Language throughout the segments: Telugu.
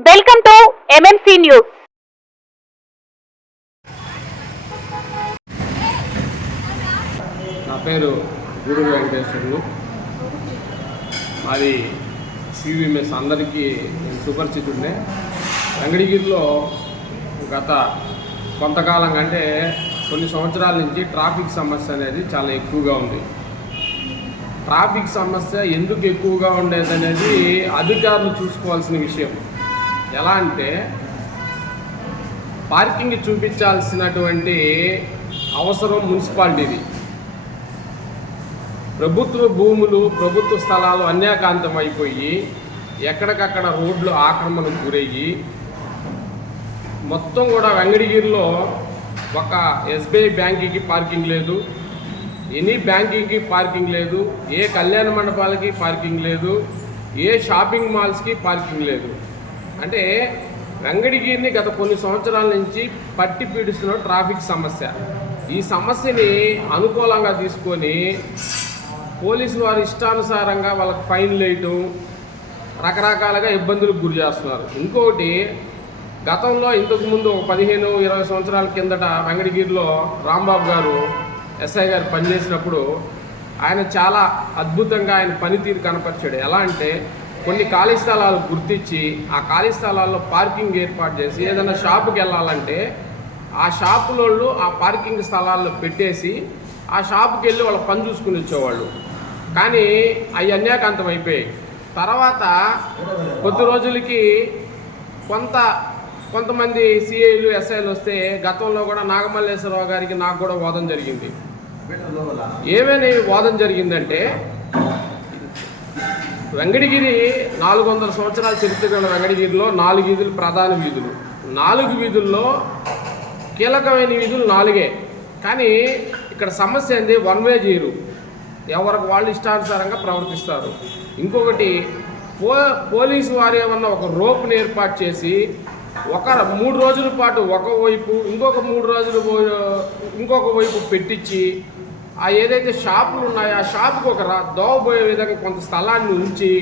వెల్కమ్ టు ఎంఎంసీ న్యూస్ నా పేరు గురు వెంకటేశ్వరులు మాది సివిఎంఎస్ అందరికీ నేను సుపరిచితుండే రంగడిగిరిలో గత కొంతకాలం కంటే కొన్ని సంవత్సరాల నుంచి ట్రాఫిక్ సమస్య అనేది చాలా ఎక్కువగా ఉంది. ట్రాఫిక్ సమస్య ఎందుకు ఎక్కువగా ఉండేది అనేది అధికారులు చూసుకోవాల్సిన విషయం. ఎలా అంటే పార్కింగ్ చూపించాల్సినటువంటి అవసరం మున్సిపాలిటీది. ప్రభుత్వ భూములు ప్రభుత్వ స్థలాలు అన్యాకాంతం అయిపోయి ఎక్కడికక్కడ రోడ్లు ఆక్రమణకు గురయ్యి మొత్తం కూడా వెంగడిగిరిలో ఒక ఎస్బీఐ బ్యాంకుకి పార్కింగ్ లేదు. ఎనీ బ్యాంకింగ్కి పార్కింగ్ లేదు. ఏ కళ్యాణ మండపాలకి పార్కింగ్ లేదు. ఏ షాపింగ్ మాల్స్కి పార్కింగ్ లేదు. అంటే వెంకటగిరిని గత కొన్ని సంవత్సరాల నుంచి పట్టి పీడిస్తున్న ట్రాఫిక్ సమస్య. ఈ సమస్యని అనుకూలంగా తీసుకొని పోలీసు వారు ఇష్టానుసారంగా వాళ్ళకి ఫైన్లు వేయటం రకరకాలుగా ఇబ్బందులకు గురి చేస్తున్నారు. ఇంకొకటి గతంలో ఇంతకుముందు ఒక పదిహేను ఇరవై సంవత్సరాల కిందట వెంకటగిరిలో రాంబాబు గారు ఎస్ఐ గారు పనిచేసినప్పుడు ఆయన చాలా అద్భుతంగా ఆయన పనితీరు కనపరిచాడు. ఎలా అంటే కొన్ని ఖాళీ స్థలాలు గుర్తించి ఆ ఖాళీ స్థలాల్లో పార్కింగ్ ఏర్పాటు చేసి ఏదైనా షాపుకి వెళ్ళాలంటే ఆ షాపులోళ్ళు ఆ పార్కింగ్ స్థలాల్లో పెట్టేసి ఆ షాపుకి వెళ్ళి వాళ్ళ పని చూసుకుని వచ్చేవాళ్ళు. కానీ అవి అన్యాకాంతం అయిపోయాయి. తర్వాత కొద్ది రోజులకి కొంత కొంతమంది సిఐలు ఎస్ఐలు వస్తే గతంలో కూడా నాగమల్లేశ్వరరావు గారికి నాకు కూడా వాదం జరిగింది. ఏమైనా వాదం జరిగిందంటే వెంకటగిరి నాలుగు వందల సంవత్సరాల చరిత్ర గల వెంకటగిరిలో నాలుగు వీధులు ప్రధాన వీధులు. నాలుగు వీధుల్లో కీలకమైన వీధులు నాలుగే. కానీ ఇక్కడ సమస్య ఏంది? వన్ వే చేయరు. ఎవరికి వాళ్ళు ఇష్టానుసారంగా ప్రవర్తిస్తారు. ఇంకొకటి పో పోలీసు వారు ఏమన్నా ఒక రోప్ని ఏర్పాటు చేసి ఒక మూడు రోజుల పాటు ఒక వైపు ఇంకొక మూడు రోజులు పో- ఇంకొక వైపు పెట్టించి ఆ ఏదైతే షాపులు ఉన్నాయో ఆ షాప్కి ఒక దోవబోయే విధంగా కొంత స్థలాన్ని ఉంచి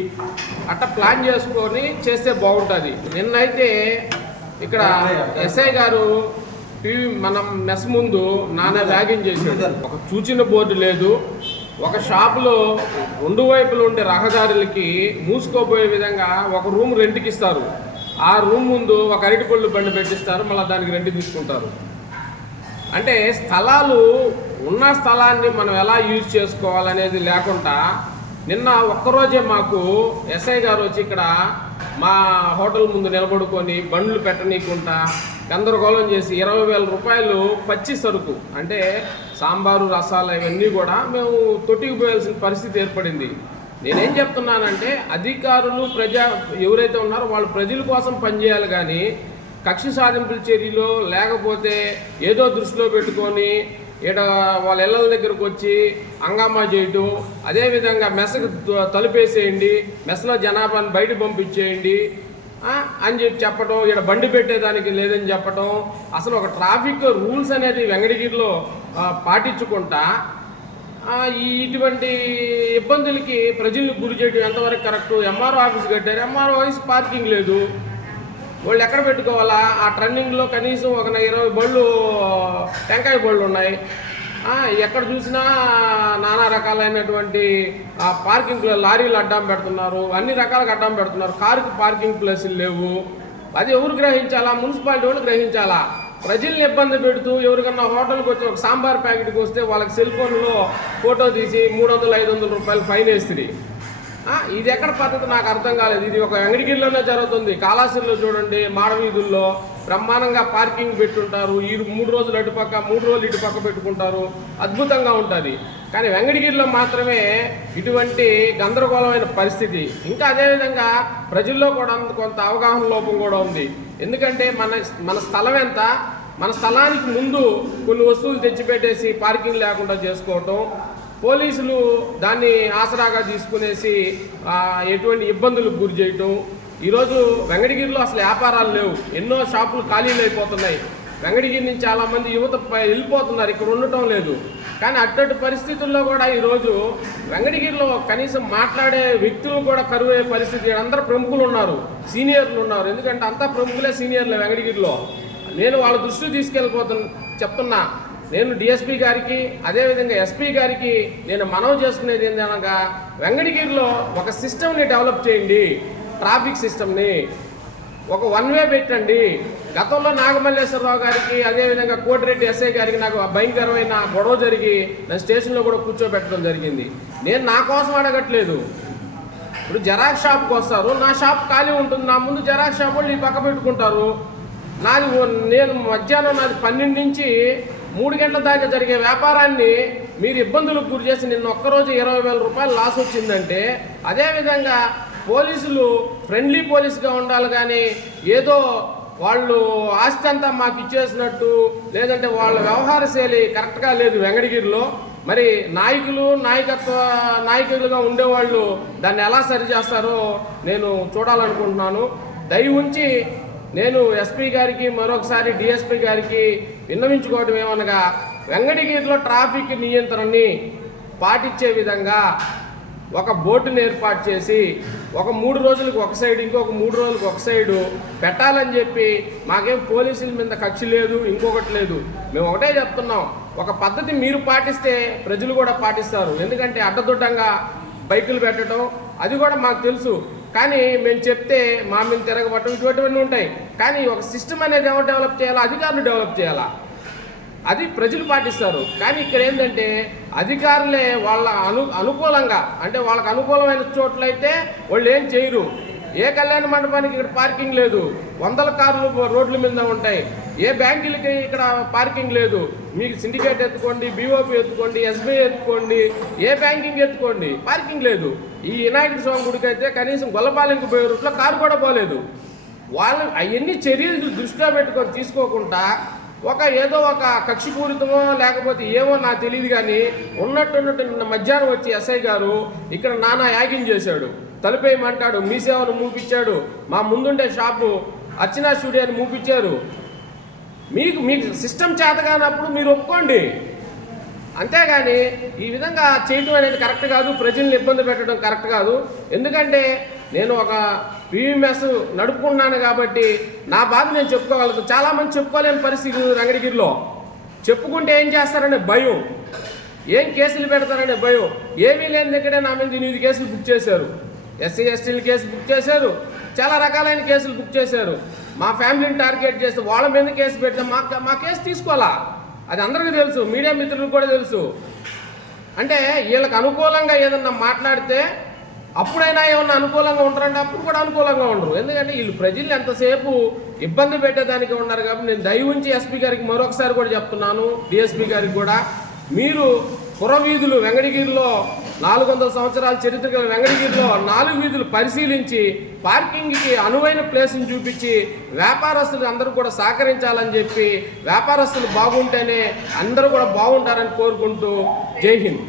అట్ట ప్లాన్ చేసుకొని చేస్తే బాగుంటుంది. నిన్నైతే ఇక్కడ ఎస్ఐ గారు టీవీ మనం మెస్ ముందు నాన్న వ్యాగింగ్ చేశాడు. ఒక సూచన బోర్డు లేదు. ఒక షాపులో రెండు వైపులు ఉండే రహదారులకి మూసుకోపోయే విధంగా ఒక రూమ్ రెంట్కి ఇస్తారు ఆ రూమ్ ముందు ఒక అరటిపళ్ళు బండి పెట్టిస్తారు. మళ్ళీ దానికి రెంట్ తీసుకుంటారు. అంటే స్థలాలు ఉన్న స్థలాన్ని మనం ఎలా యూజ్ చేసుకోవాలనేది లేకుండా నిన్న ఒక్కరోజే మాకు ఎస్ఐ గారు వచ్చి ఇక్కడ మా హోటల్ ముందు నిలబడుకొని బండ్లు పెట్టనీయకుండా గందరగోళం చేసి ఇరవై వేల రూపాయలు పచ్చి సరుకు అంటే సాంబారు రసాలు ఇవన్నీ కూడా మేము తొట్టికి పోయాల్సిన పరిస్థితి ఏర్పడింది. నేనేం చెప్తున్నానంటే అధికారులు ప్రజా ఎవరైతే ఉన్నారో వాళ్ళు ప్రజల కోసం పనిచేయాలి కానీ కక్ష సాధింపుల చర్యలో లేకపోతే ఏదో దృష్టిలో పెట్టుకొని ఈడ వాళ్ళ ఇళ్ళ దగ్గరకు వచ్చి హంగామా చేయటం అదేవిధంగా మెస్కు త- తలుపేసేయండి మెస్లో జనాభాని బయట పంపించేయండి అని చెప్పి చెప్పటం ఇక్కడ బండి పెట్టేదానికి లేదని చెప్పటం అసలు ఒక ట్రాఫిక్ రూల్స్ అనేది వెంకటగిరిలో పాటించుకుంటా ఈ ఇటువంటి ఇబ్బందులకి ప్రజల్ని గురి చేయడం ఎంతవరకు కరెక్ట్? ఎంఆర్ఓ ఆఫీస్ కట్టారు ఎంఆర్ఓ ఆఫీస్ పార్కింగ్ లేదు. వాళ్ళు ఎక్కడ పెట్టుకోవాలా? ఆ ట్రన్నింగ్లో కనీసం ఒక ఇరవై బళ్ళు టెంకాయ బళ్ళు ఉన్నాయి. ఎక్కడ చూసినా నానా రకాలైనటువంటి ఆ, పార్కింగ్ లారీలు అడ్డం పెడుతున్నారు. అన్ని రకాలుగా అడ్డం పెడుతున్నారు. కారుకి పార్కింగ్ ప్లేసులు లేవు. అది ఎవరు గ్రహించాలా? మున్సిపాలిటీ వాళ్ళు గ్రహించాలా? ప్రజల్ని ఇబ్బంది పెడుతూ ఎవరికన్నా హోటల్కి వచ్చి ఒక సాంబార్ ప్యాకెట్కి వస్తే వాళ్ళకి సెల్ ఫోన్లో ఫోటో తీసి మూడు వందలు ఐదు వందల రూపాయలు ఫైన్ వేస్తుంది ఇది ఎక్కడ పద్ధతి నాకు అర్థం కాలేదు. ఇది ఒక వెంగడిగిరిలోనే జరుగుతుంది. కాళాశ్రీలో చూడండి మాడవీధుల్లో బ్రహ్మాండంగా పార్కింగ్ పెట్టుంటారు. ఈ మూడు రోజులు అటుపక్క మూడు రోజులు ఇటు పక్క పెట్టుకుంటారు. అద్భుతంగా ఉంటుంది. కానీ వెంగడిగిరిలో మాత్రమే ఇటువంటి గందరగోళమైన పరిస్థితి. ఇంకా అదేవిధంగా ప్రజల్లో కూడా అంత- కొంత అవగాహన లోపం కూడా ఉంది. ఎందుకంటే మన మన స్థలం ఎంత? మన స్థలానికి ముందు కొన్ని వస్తువులు తెచ్చిపెట్టేసి పార్కింగ్ లేకుండా చేసుకోవటం పోలీసులు దాన్ని ఆసరాగా తీసుకునేసి ఎటువంటి ఇబ్బందులకు గురి చేయటం. ఈరోజు వెంకటగిరిలో అసలు వ్యాపారాలు లేవు. ఎన్నో షాపులు ఖాళీలు అయిపోతున్నాయి. వెంకటగిరి నుంచి చాలామంది యువత వెళ్ళిపోతున్నారు. ఇక్కడ ఉండటం లేదు. కానీ అట్టటి పరిస్థితుల్లో కూడా ఈరోజు వెంకటగిరిలో కనీసం మాట్లాడే వ్యక్తులు కూడా కరువు అయ్యే పరిస్థితి. అందరూ ప్రముఖులు ఉన్నారు. సీనియర్లు ఉన్నారు. ఎందుకంటే అంతా ప్రముఖులే సీనియర్లే వెంకటగిరిలో. నేను వాళ్ళ దృష్టి తీసుకెళ్ళిపోతున్నా చెప్తున్నా. నేను డిఎస్పీ గారికి అదేవిధంగా ఎస్పీ గారికి నేను మనవి చేసుకునేది ఏంటనగా వెంకటగిరిలో ఒక సిస్టమ్ని డెవలప్ చేయండి ట్రాఫిక్ సిస్టమ్ని ఒక వన్ వే పెట్టండి. గతంలో నాగమల్లేశ్వరరావు గారికి అదేవిధంగా కోటిరెడ్డి ఎస్ఐ గారికి నాకు భయంకరమైన గొడవ జరిగి నా స్టేషన్లో కూడా కూర్చోబెట్టడం జరిగింది. నేను నా కోసం అడగట్లేదు. ఇప్పుడు జెరాక్స్ షాప్కి వస్తారు. నా షాప్ ఖాళీ ఉంటుంది. నా ముందు జెరాక్స్ షాప్ వాళ్ళు ఈ పక్క పెట్టుకుంటారు. నాది నేను మధ్యాహ్నం నాది పన్నెండు నుంచి మూడు గంటల దాకా జరిగే వ్యాపారాన్ని మీరు ఇబ్బందులకు గురి చేసి నిన్న ఒక్కరోజు ఇరవై వేల రూపాయలు లాస్ వచ్చిందంటే అదేవిధంగా పోలీసులు ఫ్రెండ్లీ పోలీసుగా ఉండాలి కానీ ఏదో వాళ్ళు ఆస్తి అంతా మాకు ఇచ్చేసినట్టు లేదంటే వాళ్ళ వ్యవహార శైలి కరెక్ట్గా లేదు వెంగడగిరిలో మరి నాయకులు నాయకత్వ నాయకులుగా ఉండేవాళ్ళు దాన్ని ఎలా సరిచేస్తారో నేను చూడాలనుకుంటున్నాను. దయ ఉంచి నేను ఎస్పీ గారికి మరొకసారి డిఎస్పీ గారికి విన్నవించుకోవడం ఏమనగా వెంకటగిరిలో ట్రాఫిక్ నియంత్రణని పాటించే విధంగా ఒక బోర్డుని ఏర్పాటు చేసి ఒక మూడు రోజులకు ఒక సైడ్ ఇంకొక మూడు రోజులకు ఒక సైడు పెట్టాలని చెప్పి మాకేం పోలీసుల మీద ఖర్చు లేదు ఇంకొకటి లేదు. మేము ఒకటే చెప్తున్నాం ఒక పద్ధతి మీరు పాటిస్తే ప్రజలు కూడా పాటిస్తారు. ఎందుకంటే అడ్డదొడ్డంగా బైకులు పెట్టడం అది కూడా మాకు తెలుసు. కానీ మేము చెప్తే మా మీద తిరగబట్టడం ఇటువంటివన్నీ ఉంటాయి. కానీ ఒక సిస్టమ్ అనేది ఎవరు డెవలప్ చేయాలా అధికారులు డెవలప్ చేయాలా? అది ప్రజలు పాటిస్తారు. కానీ ఇక్కడ ఏంటంటే అధికారులే వాళ్ళ అను అనుకూలంగా అంటే వాళ్ళకి అనుకూలమైన చోట్లయితే వాళ్ళు ఏం చేయరు. ఏ కళ్యాణ మండపానికి ఇక్కడ పార్కింగ్ లేదు. వందల కార్లు రోడ్ల మీద ఉంటాయి. ఏ బ్యాంకులకి ఇక్కడ పార్కింగ్ లేదు? మీకు సిండికేట్ ఎత్తుకోండి బీఓపీ ఎత్తుకోండి ఎస్బీఐ ఎత్తుకోండి ఏ బ్యాంకింగ్ ఎత్తుకోండి? పార్కింగ్ లేదు. ఈ వినాయకుడి స్వామి గుడికి అయితే కనీసం గొల్లపాలెంకి పోయే రూట్లో కారు కూడా పోలేదు. వాళ్ళు అవన్నీ చర్యలు దృష్టిలో పెట్టుకొని తీసుకోకుండా ఒక ఏదో ఒక కక్షిపూరితమో లేకపోతే ఏమో నాకు తెలియదు కానీ ఉన్నట్టున్నట్టు నిన్న మధ్యాహ్నం వచ్చి ఎస్ఐ గారు ఇక్కడ నానా యాగింగ్ చేశాడు. తలుపేయమంటాడు మీ సేవను మూపించాడు. మా ముందుండే షాపు అర్చనా స్టూడియోని మూపించారు. మీకు మీకు సిస్టమ్ చేత కానప్పుడు మీరు ఒప్పుకోండి. అంతేగాని ఈ విధంగా చేయడం అనేది కరెక్ట్ కాదు ప్రజల్ని ఇబ్బంది పెట్టడం కరెక్ట్ కాదు. ఎందుకంటే నేను ఒక పీవీఎంఎస్ నడుపుకున్నాను కాబట్టి నా బాధ నేను చెప్పుకోగలను. చాలామంది చెప్పుకోలేని పరిస్థితి రంగడిగిరిలో. చెప్పుకుంటే ఏం చేస్తారనే భయం. ఏం కేసులు పెడతారనే భయం. ఏమీ లేని దగ్గరే నా మీద ఎనిమిది కేసులు బుక్ చేశారు. ఎస్సీ ఎస్టీల కేసు బుక్ చేశారు. చాలా రకాలైన కేసులు బుక్ చేశారు. మా ఫ్యామిలీని టార్గెట్ చేస్తే వాళ్ళ మీద కేసు పెడితే మా మా కేసు తీసుకోవాలా? అది అందరికీ తెలుసు మీడియా మిత్రులకు కూడా తెలుసు. అంటే వీళ్ళకి అనుకూలంగా ఏదన్నా మాట్లాడితే అప్పుడైనా ఏమన్నా అనుకూలంగా ఉంటారంటే అప్పుడు కూడా అనుకూలంగా ఉండరు. ఎందుకంటే వీళ్ళు ప్రజల్ని ఎంతసేపు ఇబ్బంది పెట్టేదానికి ఉన్నారు కాబట్టి నేను దయ ఉంచి ఎస్పీ గారికి మరొకసారి కూడా చెప్తున్నాను డిఎస్పీ గారికి కూడా. మీరు పురవీధులు వెంగడిగిరిలో నాలుగు వందల సంవత్సరాల చరిత్ర గల వెంకటగిరిలో నాలుగు వీధులు పరిశీలించి పార్కింగ్కి అనువైన ప్లేస్ని చూపించి వ్యాపారస్తులు అందరూ కూడా సహకరించాలని చెప్పి వ్యాపారస్తులు బాగుంటేనే అందరూ కూడా బాగుంటారని కోరుకుంటూ జై హింద్.